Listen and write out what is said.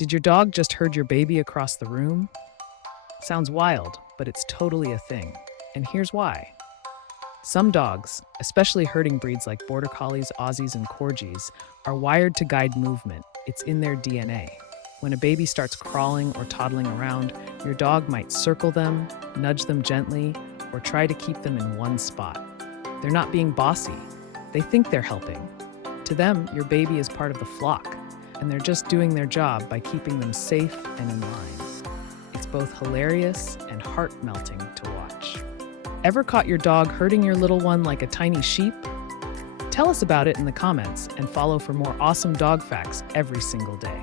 Did your dog just herd your baby across the room? Sounds wild, but it's totally a thing. And here's why. Some dogs, especially herding breeds like Border Collies, Aussies, and Corgis, are wired to guide movement. It's in their DNA. When a baby starts crawling or toddling around, your dog might circle them, nudge them gently, or try to keep them in one spot. They're not being bossy. They think they're helping. To them, your baby is part of the flock, and they're just doing their job by keeping them safe and in line. It's both hilarious and heart-melting to watch. Ever caught your dog herding your little one like a tiny sheep? Tell us about it in the comments and follow for more awesome dog facts every single day.